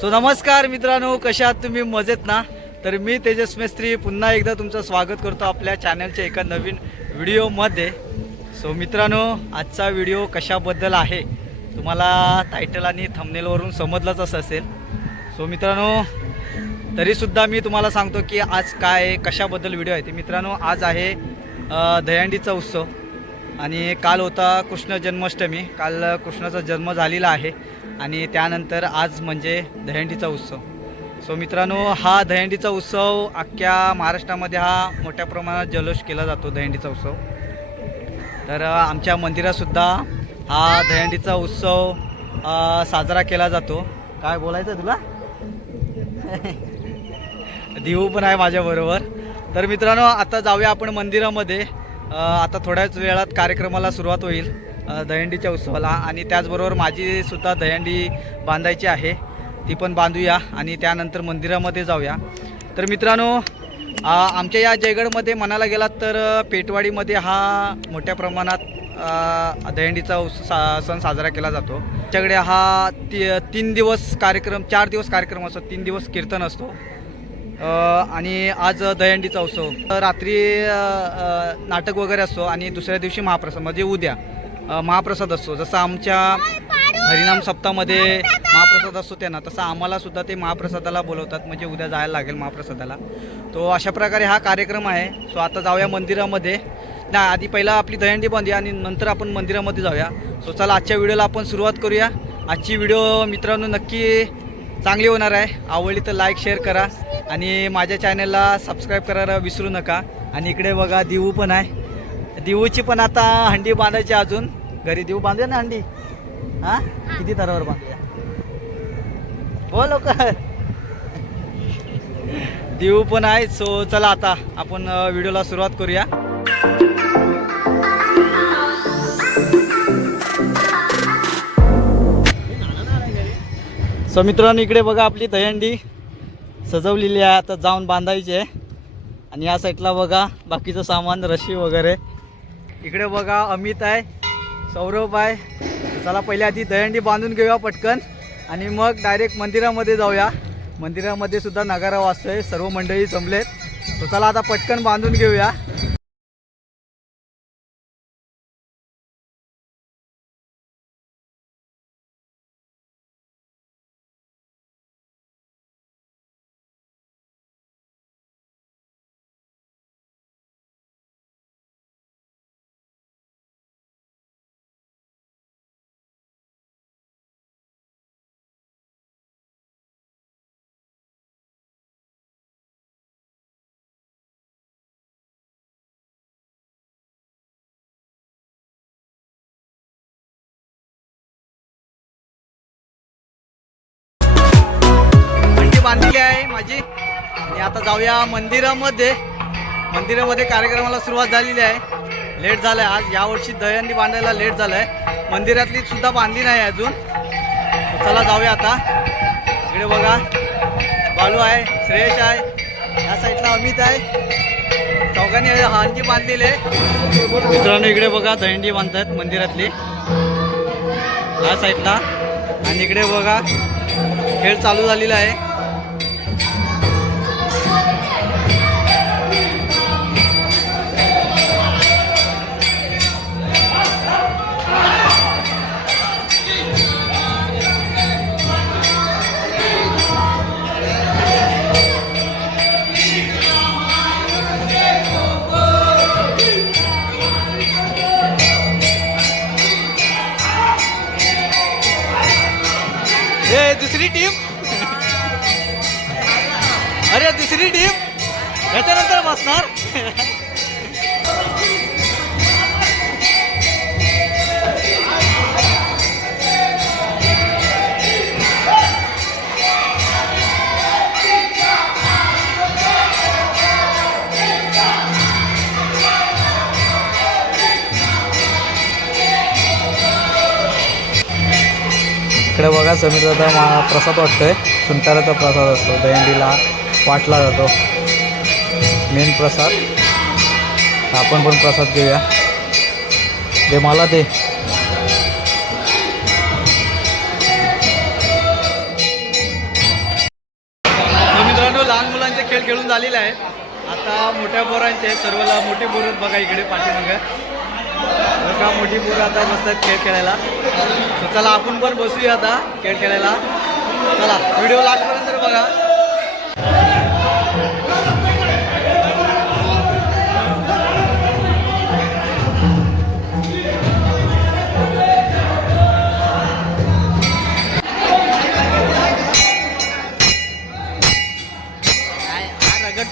So नमस्कार मित्रांनो, कशा आहात तुम्ही? मजेत ना? तर मी तेजस मेस्त्री पुन्हा एकदा तुमचं स्वागत करतो आपल्या चॅनलच्या एका नवीन व्हिडिओमध्ये. सो मित्रांनो, आजचा व्हिडिओ कशाबद्दल आहे तुम्हाला टायटल आणि थंबनेलवरून समजलंच असेल. सो मित्रांनो, तरीसुद्धा मी तुम्हाला सांगतो की आज काय कशाबद्दल व्हिडिओ आहे. ते मित्रांनो, आज आहे दहीहंडीचा उत्सव आणि काल होता कृष्ण जन्माष्टमी. काल कृष्णाचा जन्म झालेला आहे आणि त्यानंतर आज म्हणजे दहीहंडीचा उत्सव. सो मित्रांनो, हा दहीहंडीचा उत्सव अख्ख्या महाराष्ट्रामध्ये हा मोठ्या प्रमाणात जल्लोष केला जातो दहीहंडीचा उत्सव. तर आमच्या मंदिरातसुद्धा हा दहीहंडीचा उत्सव साजरा केला जातो. काय बोलायचं तुला? देऊ पण आहे माझ्याबरोबर. तर मित्रांनो, आता जाऊया आपण मंदिरामध्ये. आता थोड्याच वेळात कार्यक्रमाला सुरुवात होईल दहीहंडीच्या उत्सवाला आणि त्याचबरोबर माझीसुद्धा दहीहंडी बांधायची आहे, ती पण बांधूया आणि त्यानंतर मंदिरामध्ये जाऊया. तर मित्रांनो, आमच्या या जयगडमध्ये म्हणायला गेलात तर पेटवाडीमध्ये हा मोठ्या प्रमाणात दहीहंडीचा सण साजरा केला जातो. आमच्याकडे हा 3 दिवस कार्यक्रम, 4 दिवस कार्यक्रम असतो, 3 दिवस कीर्तन असतो आणि आज दहीहंडीचा उत्सव. रात्री नाटक वगैरे असतो आणि दुसऱ्या दिवशी महाप्रसाद म्हणजे उद्या महाप्रसाद असतो. जसं आमच्या हरिनाम सप्ताहामध्ये महाप्रसाद असतो त्यांना, तसं आम्हालासुद्धा ते महाप्रसादाला बोलवतात, म्हणजे उद्या जायला लागेल महाप्रसादाला. तो अशा प्रकारे हा कार्यक्रम आहे. सो आता जाऊया मंदिरामध्ये. नाही, आधी पहिला आपली दहीहंडी बांधूया आणि नंतर आपण मंदिरामध्ये जाऊया. सो चला, आजच्या व्हिडिओला आपण सुरुवात करूया. आजची व्हिडिओ मित्रांनो नक्की चांगली होणार आहे. आवडली तर लाईक शेअर करा आणि माझ्या चॅनलला सबस्क्राईब करायला विसरू नका. आणि इकडे बघा देऊ पण आहे. देऊची पण आता हंडी बांधायची अजून. घरी देऊ बांधूया ना हंडी? हां, किती थरावर बांधूया? हो लवकर. देऊ पण आहे. सो चला आता आपण व्हिडिओला सुरुवात करूया. सो मित्रांनो, इकडे बघा आपली दहीहंडी सजवलेली आहे. आता जाऊन बांधायची आहे. आणि या साईडला बघा बाकीचं सामान, रशी वगैरे. इकडे बघा अमित आहे, सौरभ आहे. चला पहिले आधी दहीहंडी बांधून घेऊया पटकन आणि मग डायरेक्ट मंदिरामध्ये जाऊया. मंदिरामध्ये सुद्धा नगारा वाजतोय, सर्व मंडळी जमलेत. तर चला आता पटकन बांधून घेऊया. बांधलेली आहे माझी. आणि आता जाऊया मंदिरामध्ये. मंदिरामध्ये कार्यक्रमाला सुरुवात झालेली आहे. लेट झालं आहे आज, यावर्षी दहीहंडी बांधायला लेट झालं आहे. मंदिरातली सुद्धा बांधली नाही अजून. चला जाऊया आता. इकडे बघा बालू आहे, श्रेयश आहे, या साईडला अमित आहे. चौघांनी हंडी बांधलेली आहे. मित्रांनो, इकडे बघा दहीहंडी बांधतात मंदिरातली या साईडला. आणि इकडे बघा खेळ चालू झालेला आहे. दुसरी टीम, अरे दुसरी टीम याच्यानंतर बसणार. इकडे बघा समीर दादा प्रसाद वाटतोय. सुंटाराचा प्रसाद असतो, दहीहंडीला वाटला जातो मेन प्रसाद. आपण पण प्रसाद घेऊया. दे मला दे. खेळून झालेले आहेत. आता मोठ्या पोरांचे सर्वला मोठी पोरं बघा इकडे पाठीमागं बघा, मोठी पोरं आता बसतात खेळ खेळायला. तर चला आपण पण बसूया आता खेळ खेळायला. चला व्हिडिओ लास्टपर्यंत बघा.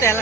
त्याला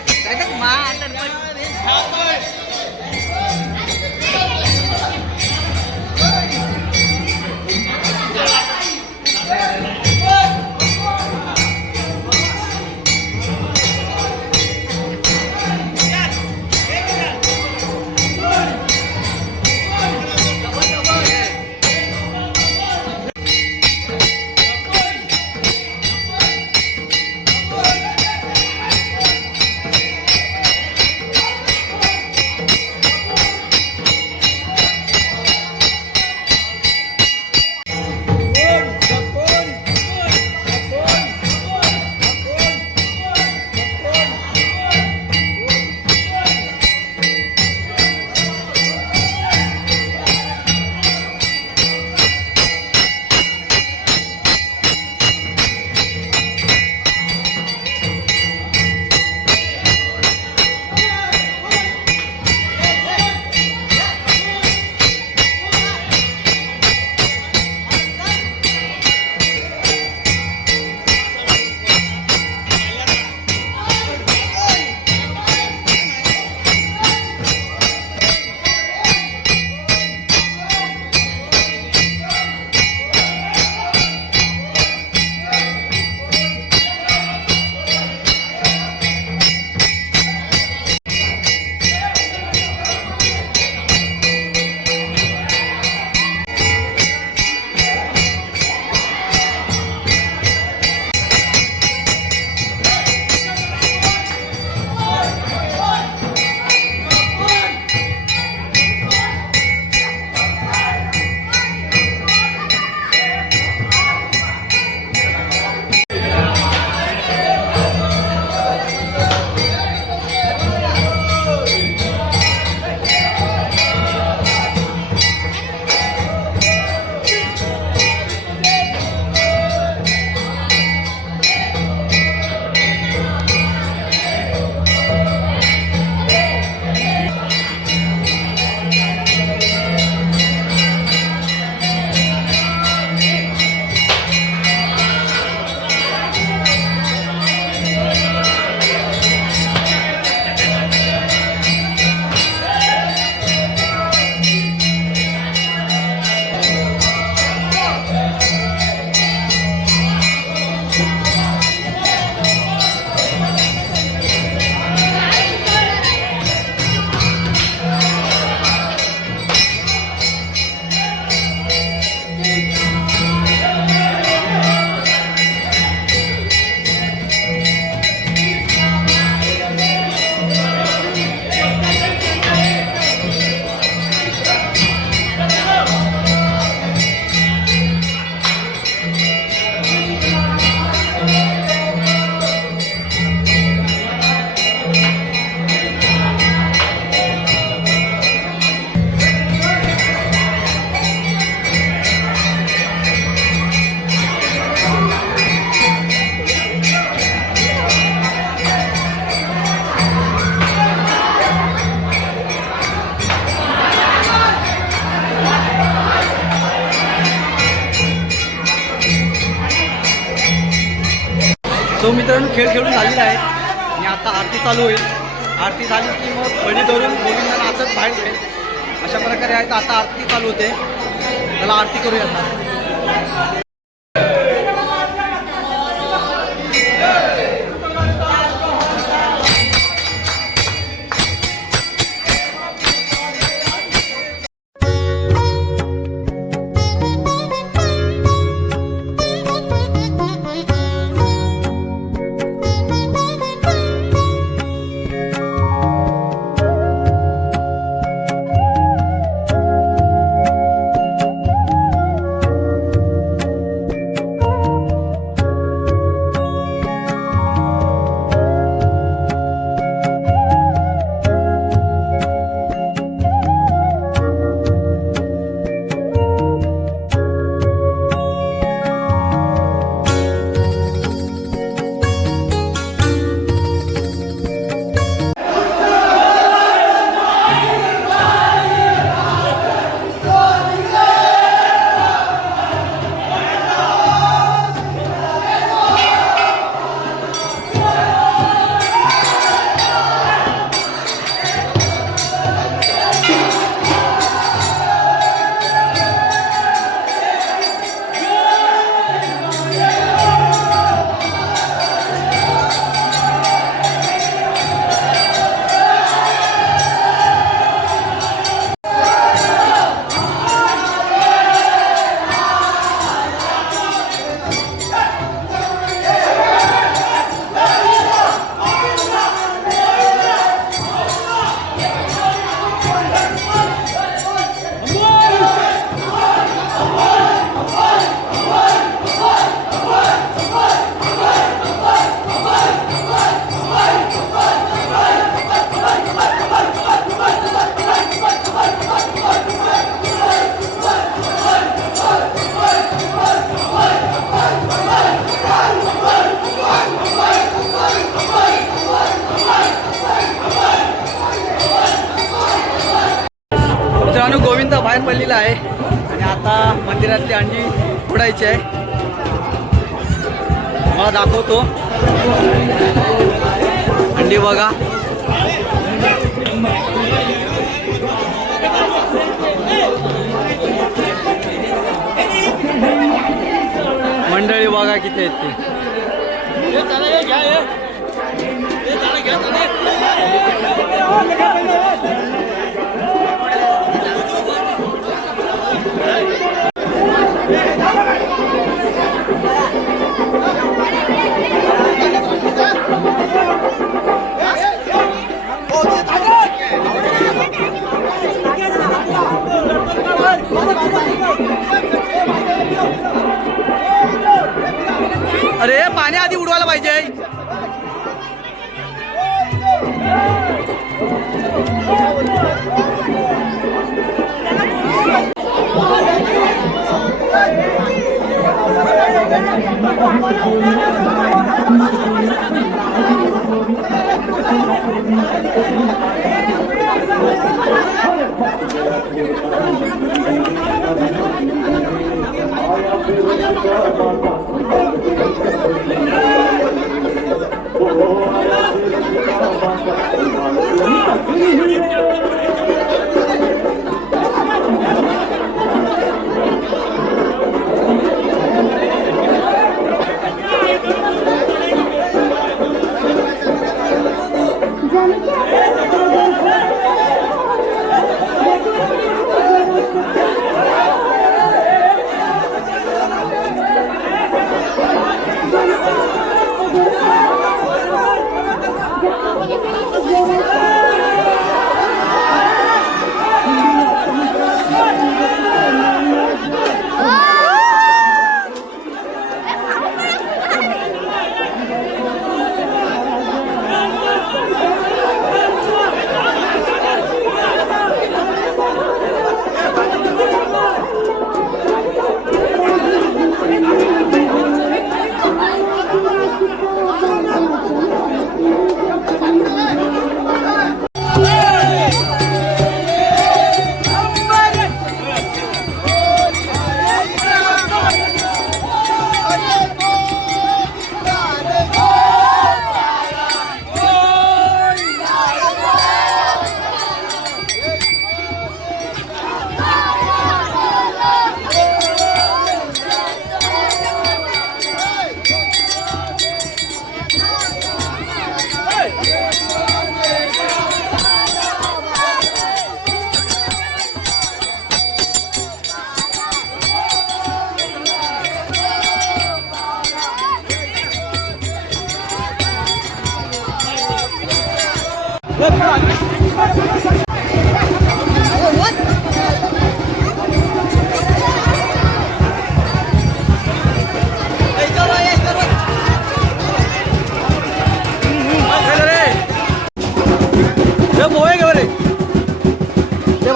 तो मित्रांनो खेळ खेळून झालेला आहे आणि आता आरती चालू होईल. आरती झाली की मग फळी धरून गोविंदा नाचत बाहेर जाईल. अशा प्रकारे आहे. तर आता आरती चालू होते. त्याला आरती करूया आता. अंडी फोडायची आहे. मला दाखवतो अंडी बघा. मंडळी बघा किती आहेत ते. अरे पाणी आधी उडवायला पाहिजे.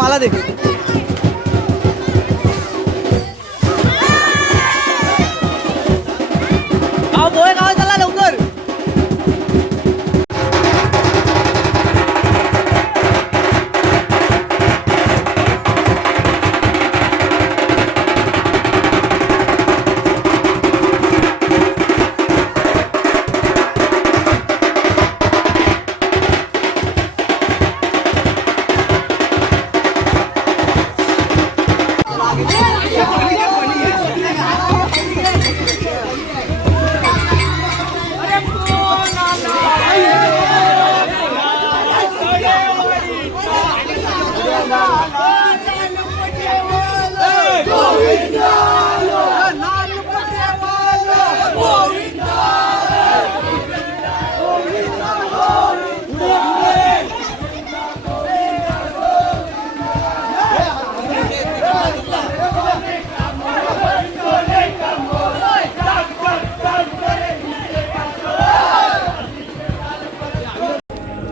मला दे. बोय गाव चला लवकर.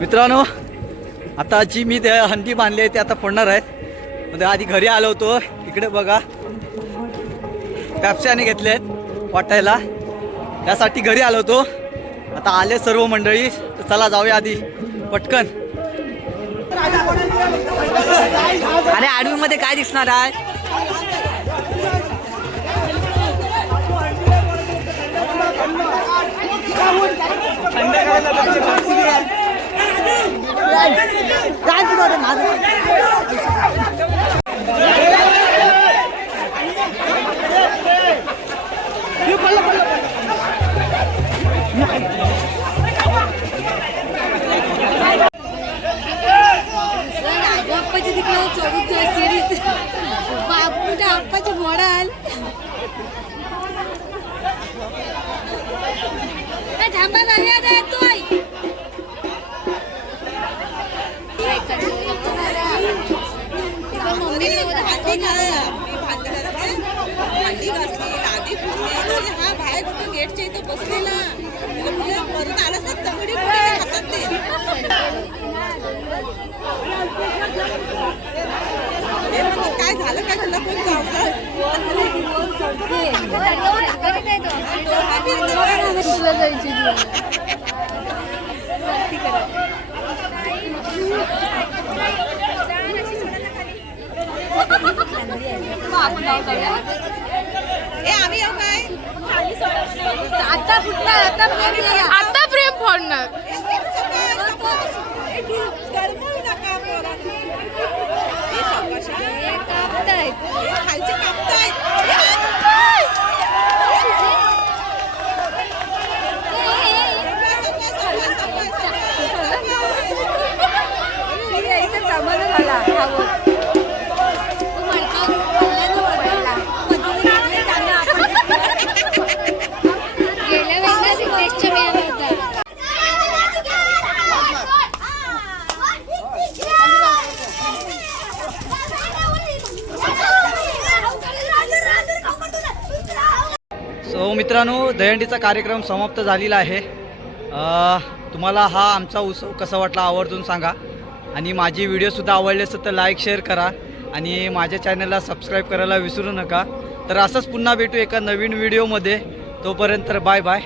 मित्रांनो, आता जी मी हंडी बांधली आहे ते आता फोडणार आहेत. म्हणजे आधी घरी आलो होतो, इकडे बघा पॅप्स्याने घेतले आहेत वाटायला, त्यासाठी घरी आलो होतो. आता आले सर्व मंडळी, तर चला जाऊया आधी पटकन. अरे आडवीमध्ये काय दिसणार आहे? आप्पाची तिकडं चोरीची बापूच्या आप्पाची मोडाल थांबा झाली येतोय भांडी घासली लादी फुटली हा बाहेर कुठं गेटच्या इथं बसलेला परत आला सर तंगडी हातात ते काय झालं काय तुला कोण तुला जायची आम्ही येऊ काय आता फुटला आता प्रेम फोडणार खालचे कापतायत सामान झाला गेल्या वेळेला सिद्धेशच्या वेळेला होता सो मित्रांनो, दहीहंडीचा कार्यक्रम समाप्त झालेला आहे. तुम्हाला हा आमचा उत्सव कसा वाटला आवर्जून सांगा आणि माझी व्हिडिओसुद्धा आवडले असेल तर लाईक शेअर करा आणि माझ्या चॅनलला सबस्क्राईब करायला विसरू नका. तर असंच पुन्हा भेटू एका नवीन व्हिडिओमध्ये. तोपर्यंत बाय बाय.